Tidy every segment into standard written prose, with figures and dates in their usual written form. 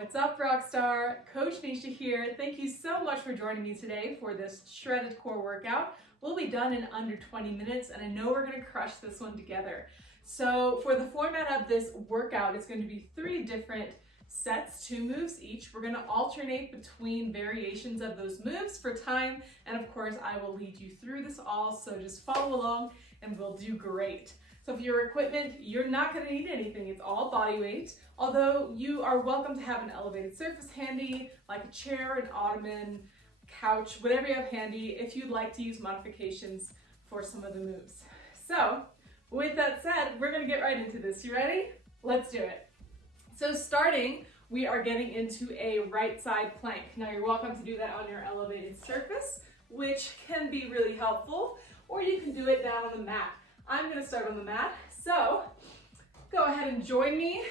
What's up, Rockstar? Coach Nisha here. Thank you so much for joining me today for this shredded core workout. We'll be done in under 20 minutes, and I know we're going to crush this one together. So for the format of this workout, it's going to be 3 different sets, 2 moves each. We're going to alternate between variations of those moves for time, and of course, I will lead you through this all, so just follow along and we'll do great. So for your equipment, you're not going to need anything. It's all body weight, although you are welcome to have an elevated surface handy, like a chair, an ottoman, couch, whatever you have handy, if you'd like to use modifications for some of the moves. So with that said, we're going to get right into this. You ready? Let's do it. So starting, we are getting into a right side plank. Now you're welcome to do that on your elevated surface, which can be really helpful, or you can do it down on the mat. I'm going to start on the mat, so go ahead and join me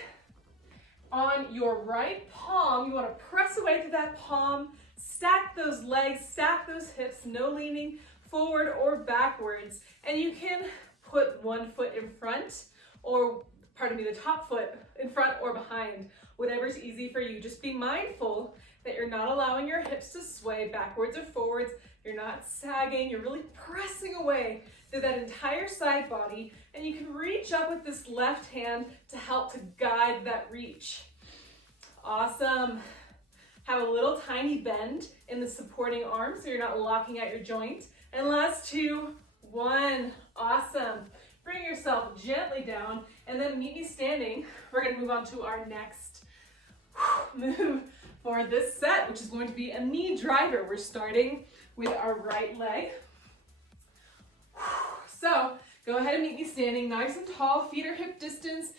on your right palm. You want to press away to that palm, stack those legs, stack those hips, no leaning forward or backwards, and you can put one foot in front, or the top foot in front or behind, whatever's easy for you. Just be mindful that you're not allowing your hips to sway backwards or forwards. You're not sagging, you're really pressing away through that entire side body, and you can reach up with this left hand to help to guide that reach. Awesome. Have a little tiny bend in the supporting arm so you're not locking at your joint. And last 2, 1. Awesome. Bring yourself gently down and then meet me standing. We're going to move on to our next move for this set, which is going to be a knee driver. We're starting with our right leg. So go ahead and meet me standing nice and tall, feet are hip distance.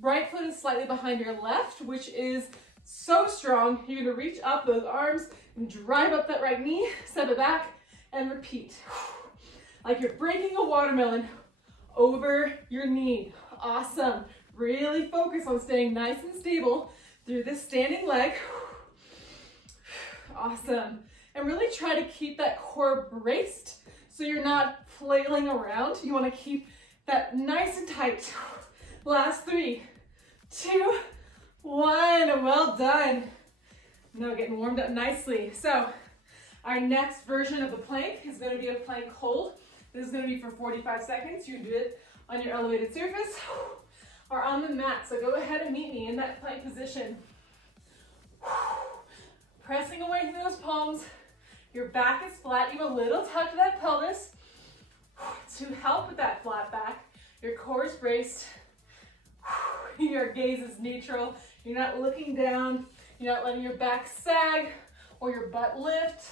Right foot is slightly behind your left, which is so strong. You're going to reach up those arms and drive up that right knee, step it back, and repeat. Like you're breaking a watermelon over your knee. Awesome. Really focus on staying nice and stable through this standing leg. Awesome. And really try to keep that core braced so you're not flailing around. You want to keep that nice and tight. Last 3, 2, 1. Well done. Now getting warmed up nicely. So our next version of the plank is going to be a plank hold. This is going to be for 45 seconds. You can do it on your elevated surface or on the mat. So go ahead and meet me in that plank position. Pressing away through those palms. Your back is flat. You have a little touch of that pelvis to help with that flat back. Your core is braced. Your gaze is neutral. You're not looking down. You're not letting your back sag or your butt lift.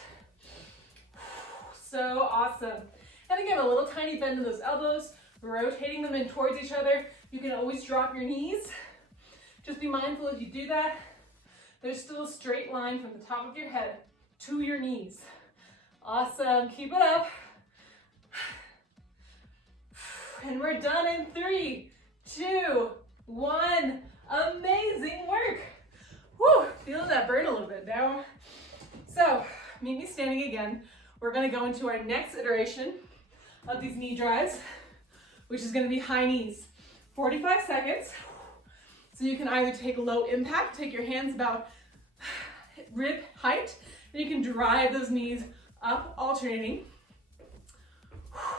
So awesome. And again, a little tiny bend in those elbows, rotating them in towards each other. You can always drop your knees. Just be mindful as you do that, there's still a straight line from the top of your head to your knees. Awesome. Keep it up. And we're done in 3, 2, 1. Amazing work. Whew, feeling that burn a little bit now. So, meet me standing again. We're going to go into our next iteration of these knee drives, which is going to be high knees. 45 seconds. So you can either take low impact, take your hands about rib height, and you can drive those knees up, alternating,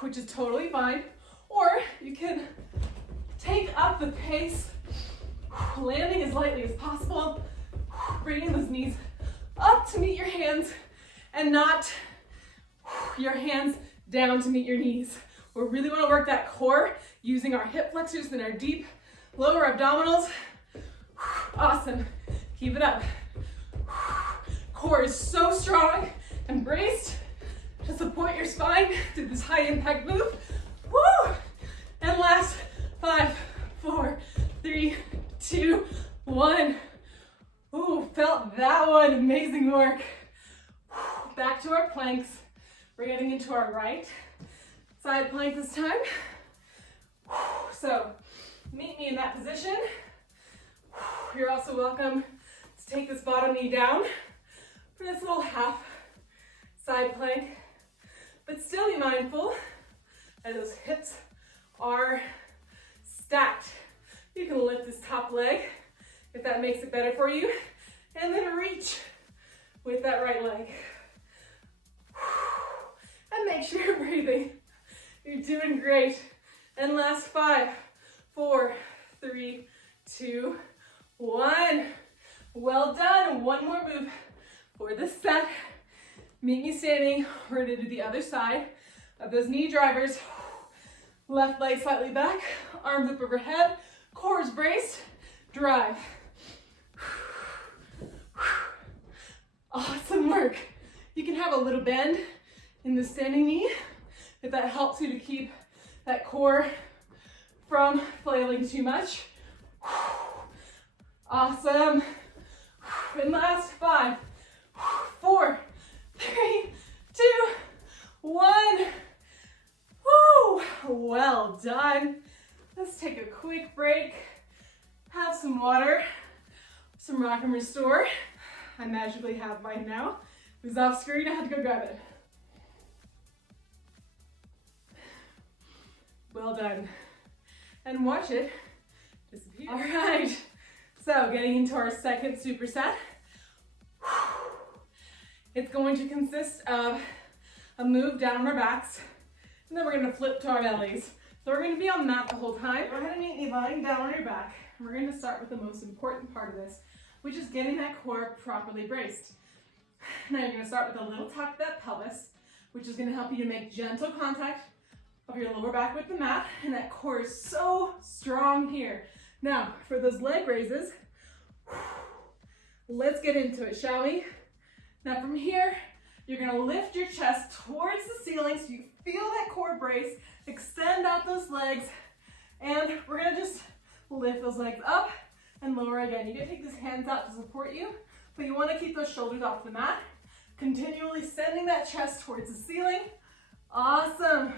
which is totally fine. Or you can take up the pace, landing as lightly as possible, bringing those knees up to meet your hands and not your hands down to meet your knees. We really want to work that core using our hip flexors and our deep lower abdominals. Awesome. Keep it up. Core is so strong and braced to support your spine through this high impact move. Woo! And last 5, 4, 3, 2, 1. Ooh, felt that one. Amazing work. Back to our planks. We're getting into our right side plank this time. So meet me in that position. You're also welcome to take this bottom knee down for this little half side plank, but still be mindful that those hips are stacked. You can lift this top leg if that makes it better for you, And then reach with that right leg. And make sure you're breathing. You're doing great. And last 5, 4, 3, 2, 1. Well done. One more move for this set. Meet me standing. We're going to do the other side of those knee drivers. Left leg slightly back, arms up overhead, core is braced, drive. Awesome work. You can have a little bend in the standing knee if that helps you to keep that core from flailing too much. Awesome. And last 5, 4, 3, 2, 1. Woo! Well done. Let's take a quick break. Have some water, some rock and restore. I magically have mine now. It was off screen, I had to go grab it. Well done. And watch it disappear. All right, so getting into our second superset. It's going to consist of a move down on our backs, and then we're going to flip to our bellies. So we're going to be on the mat the whole time. We're going to be lying down on your back. We're going to start with the most important part of this, which is getting that core properly braced. Now you're going to start with a little tuck to that pelvis, which is going to help you to make gentle contact of your lower back with the mat, and that core is so strong here. Now, for those leg raises, let's get into it, shall we? Now from here, you're going to lift your chest towards the ceiling so you feel that core brace, extend out those legs, and we're going to just lift those legs up and lower again. You can take these hands out to support you, but you want to keep those shoulders off the mat. Continually sending that chest towards the ceiling. Awesome.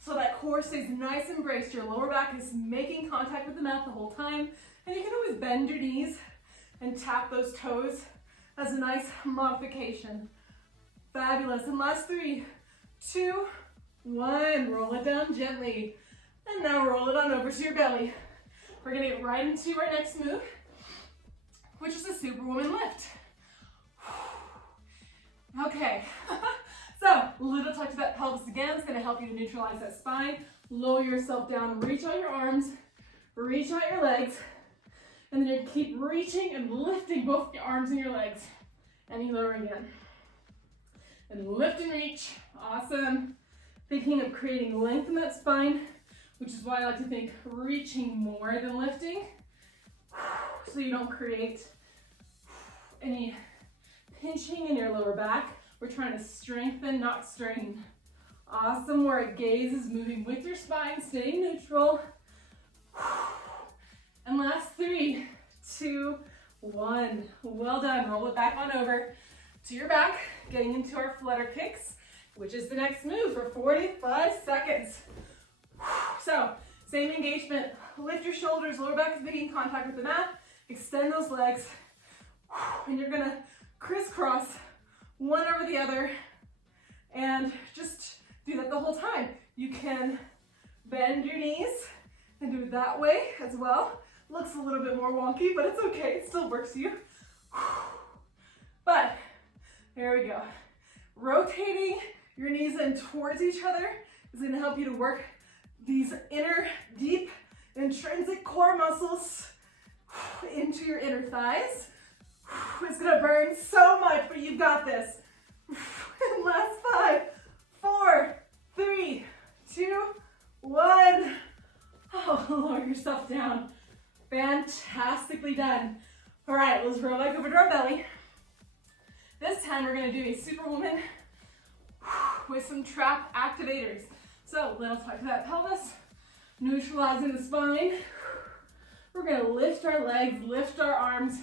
So that core stays nice and braced. Your lower back is making contact with the mat the whole time. And you can always bend your knees and tap those toes as a nice modification. Fabulous. And last 3, 2, 1. Roll it down gently. And now roll it on over to your belly. We're going to get right into our next move, which is the Superwoman lift. Okay. So, little touch of that pelvis again. It's going to help you to neutralize that spine. Lower yourself down. Reach out your arms. Reach out your legs. And then you keep reaching and lifting both your arms and your legs. And you lower again. And lift and reach. Awesome. Thinking of creating length in that spine, which is why I like to think reaching more than lifting, so you don't create any pinching in your lower back. We're trying to strengthen, not strain. Awesome work. Gaze is moving with your spine, staying neutral. And last 3, 2, 1. Well done. Roll it back on over to your back, getting into our flutter kicks, which is the next move for 45 seconds. So, same engagement. Lift your shoulders, lower back is making contact with the mat. Extend those legs. And you're gonna crisscross one over the other and just do that the whole time. You can bend your knees and do it that way as well. Looks a little bit more wonky, but it's okay. It still works for you. But there we go. Rotating your knees in towards each other is going to help you to work these inner, deep, intrinsic core muscles into your inner thighs. It's going to burn so much, but you've got this. Last 5, 4, 3, 2, 1. Oh, lower yourself down. Fantastically done. All right, let's roll back over to our belly. This time we're going to do a Superwoman with some trap activators. So, little tuck to that pelvis, neutralizing the spine. We're going to lift our legs, lift our arms,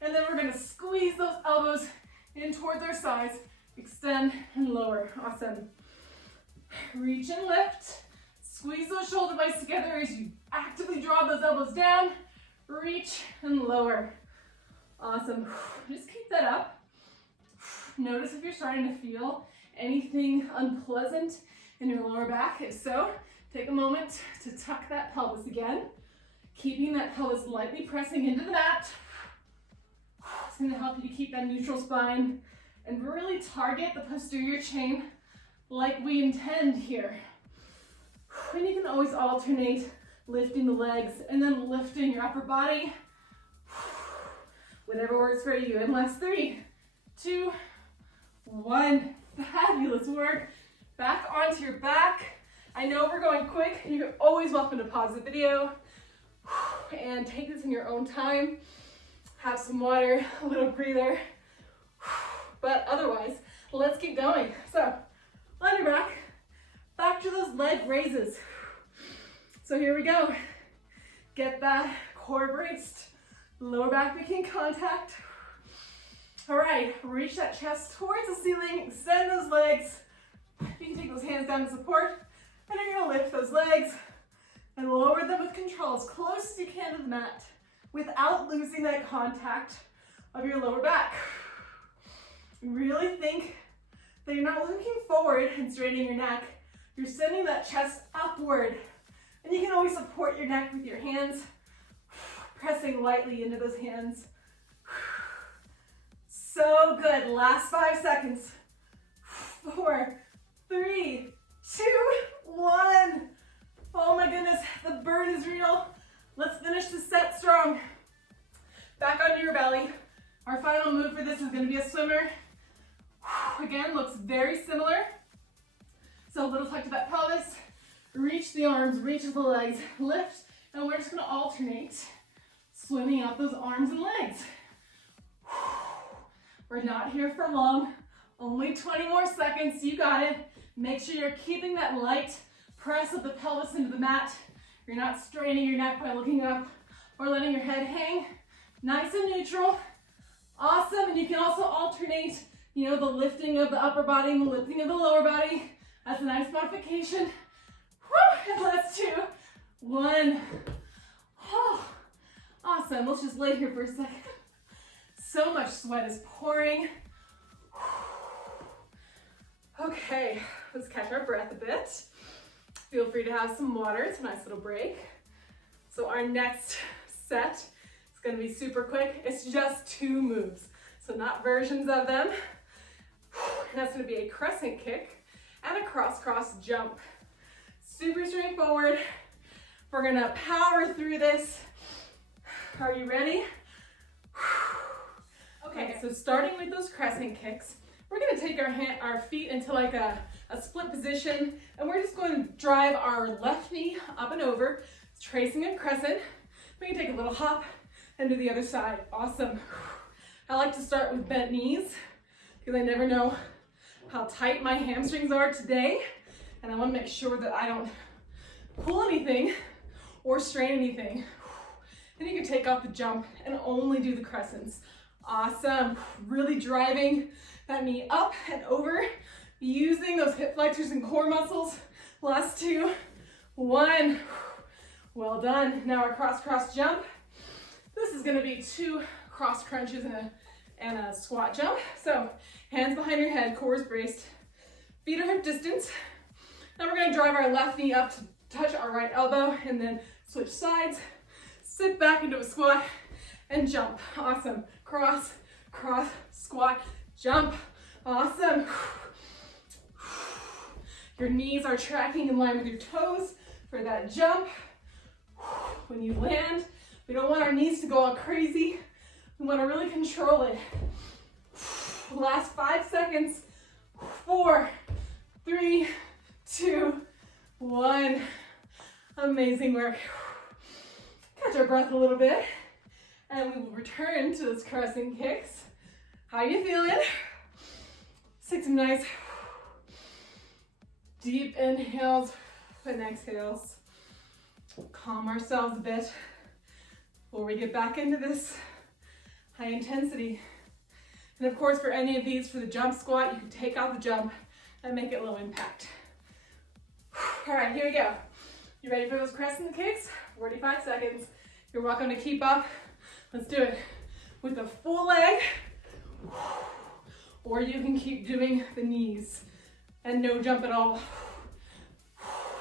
and then we're going to squeeze those elbows in towards our sides, extend and lower. Awesome. Reach and lift. Squeeze those shoulder blades together as you actively draw those elbows down. Reach and lower. Awesome. Just keep that up. Notice if you're starting to feel anything unpleasant in your lower back. If so, take a moment to tuck that pelvis again, keeping that pelvis lightly pressing into the mat. gonna help you to keep that neutral spine and really target the posterior chain like we intend here. And you can always alternate lifting the legs and then lifting your upper body. Whatever works for you. In last 3, 2, 1. Fabulous work. Back onto your back. I know we're going quick. You're always welcome to pause the video and take this in your own time. Have some water, a little breather. But otherwise, let's keep going. So, on your back to those leg raises. So here we go. Get that core braced, lower back making contact. All right, reach that chest towards the ceiling, extend those legs. You can take those hands down to support, and you're gonna lift those legs and lower them with control as close as you can to the mat without losing that contact of your lower back. Really think that you're not looking forward and straining your neck. You're sending that chest upward. And you can always support your neck with your hands, pressing lightly into those hands. So good. Last 5 seconds. 4, 3, 2, 1. Oh my goodness, the burn is real. Let's finish this set strong. Back onto your belly. Our final move for this is going to be a swimmer. Again, looks very similar. So a little tuck to that pelvis. Reach the arms, reach the legs, lift, and we're just gonna alternate swimming out those arms and legs. We're not here for long, only 20 more seconds, you got it. Make sure you're keeping that light press of the pelvis into the mat. You're not straining your neck by looking up or letting your head hang. Nice and neutral. Awesome, and you can also alternate, the lifting of the upper body and the lifting of the lower body. That's a nice modification. And last 2, 1. Oh, awesome. Let's just lay here for a second. So much sweat is pouring. Okay, let's catch our breath a bit. Feel free to have some water. It's a nice little break. So our next set is going to be super quick. It's just 2 moves, so not versions of them. And that's going to be a crescent kick and a cross jump. Super straightforward. We're gonna power through this. Are you ready? Okay, so starting with those crescent kicks, we're gonna take our feet into like a split position, and we're just going to drive our left knee up and over, tracing a crescent. We can take a little hop and do the other side. Awesome. I like to start with bent knees because I never know how tight my hamstrings are today. And I want to make sure that I don't pull anything or strain anything. Then you can take off the jump and only do the crescents. Awesome. Really driving that knee up and over, using those hip flexors and core muscles. Last 2, 1. Well done. Now our cross jump. This is going to be 2 cross crunches and a squat jump. So hands behind your head, core is braced, feet are hip distance. Now we're going to drive our left knee up to touch our right elbow and then switch sides, sit back into a squat and jump. Awesome. Cross, squat, jump. Awesome. Your knees are tracking in line with your toes for that jump. When you land, we don't want our knees to go all crazy. We want to really control it. Last 5 seconds. 4, 3, 2, 1. Amazing work. Catch our breath a little bit, and we will return to those crescent kicks. How you feeling? Take some nice deep inhales and exhales. Calm ourselves a bit before we get back into this high intensity. And of course, for any of these, for the jump squat, you can take out the jump and make it low impact. All right, here we go. You ready for those crescent kicks? 45 seconds. You're welcome to keep up. Let's do it with the full leg, or you can keep doing the knees and no jump at all.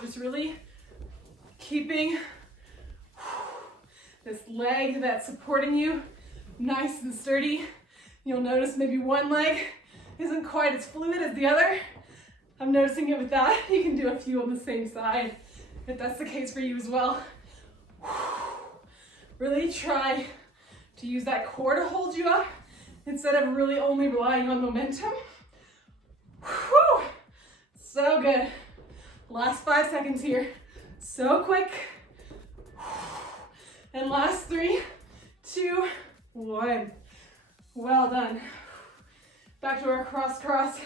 Just really keeping this leg that's supporting you nice and sturdy You'll notice maybe one leg isn't quite as fluid as the other. I'm noticing it with that. You can do a few on the same side if that's the case for you as well. Really try to use that core to hold you up instead of really only relying on momentum. Whew. So good. Last 5 seconds here. So quick. And last 3, 2, 1. Well done. Back to our cross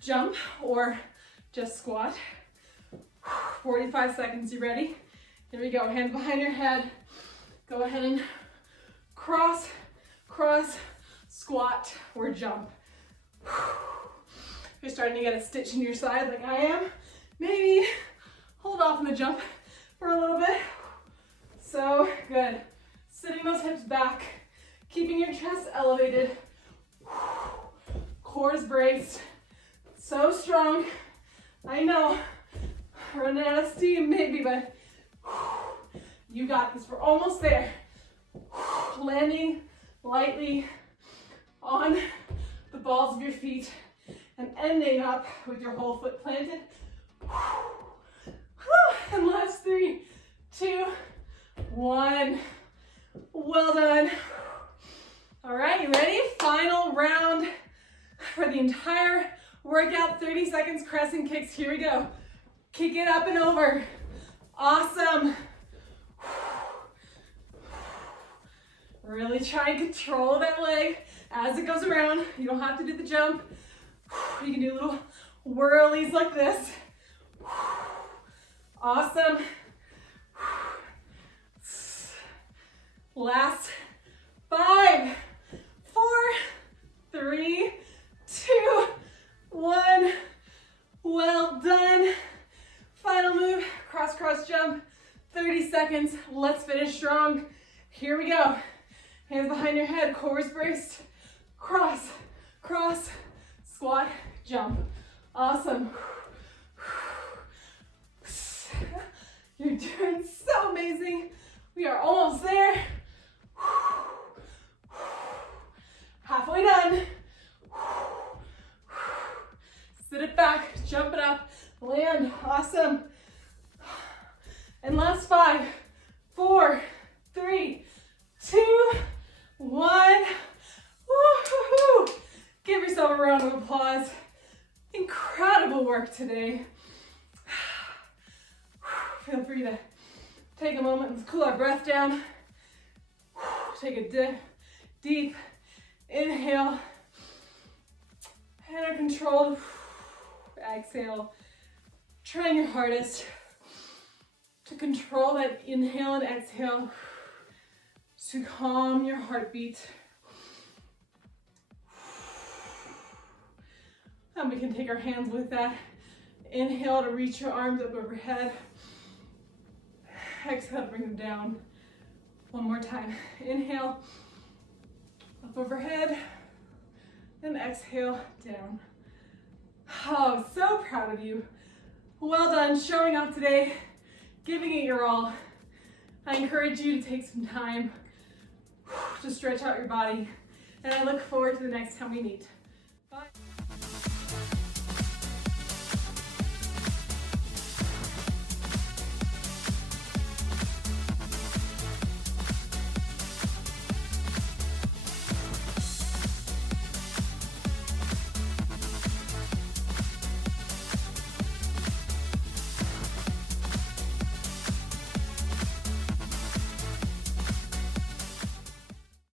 jump or just squat. 45 seconds, you ready? Here we go, hands behind your head. Go ahead and cross, squat, or jump. If you're starting to get a stitch in your side like I am, maybe hold off on the jump for a little bit. So good. Sitting those hips back, keeping your chest elevated. Core's braced. So strong. I know. Running out of steam maybe, but you got this. We're almost there. Landing lightly on the balls of your feet and ending up with your whole foot planted. And last 3, 2, 1. Well done. All right, you ready? Final round for the entire workout. 30 seconds crescent kicks. Here we go. Kick it up and over. Awesome. Really try and control that leg as it goes around. You don't have to do the jump. You can do little whirlies like this. Awesome. Last 5, 4, 3, 2, 1. Well done. Final move, cross jump. 30 seconds. Let's finish strong. Here we go. Hands behind your head, core is braced. Cross, squat, jump. Awesome. You're doing so amazing. We are almost there. Halfway done. Sit it back, jump it up, land. Awesome. And last 5, 4, 3, 2, 1. Woo-hoo-hoo. Give yourself a round of applause. Incredible work today. Feel free to take a moment and cool our breath down. Take a deep inhale and a controlled exhale. Trying your hardest to control that inhale and exhale to calm your heartbeat. And we can take our hands with that. Inhale to reach your arms up overhead. Exhale to bring them down. One more time. Inhale, up overhead, and exhale, down. Oh, I'm so proud of you. Well done showing up today, giving it your all. I encourage you to take some time to stretch out your body, and I look forward to the next time we meet. Bye.